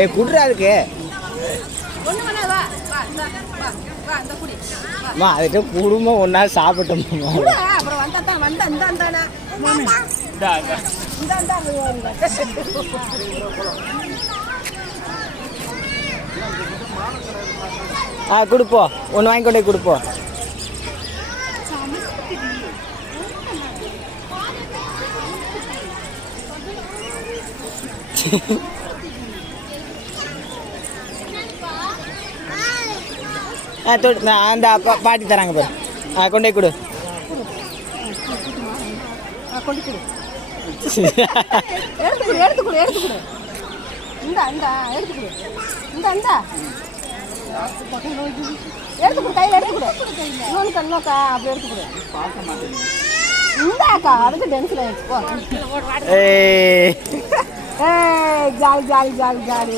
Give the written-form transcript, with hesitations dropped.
ஏய் குடுறா அதுக்கு அம்மா அதுக்கு குடும்பம் ஒன்றா சாப்பிட்டோம்மா. அப்புறம் வந்தான் வந்தானா கொடுப்போம், ஒன்று வாங்கி கொண்டே கொடுப்போம். அந்த பாட்டி தராங்க பாரு, கொண்டே கொடு. எடுத்துக்கொடு இந்த எடுத்துக்கொடு கையில் எடுத்துக்கொடு. இன்னொன்று கண்ணோக்கா அப்படி எடுத்துக்கொடு. இந்தாக்கா அதுக்கு டென்ஷன் ஆயிடுச்சு. Jolly jolly jolly jolly.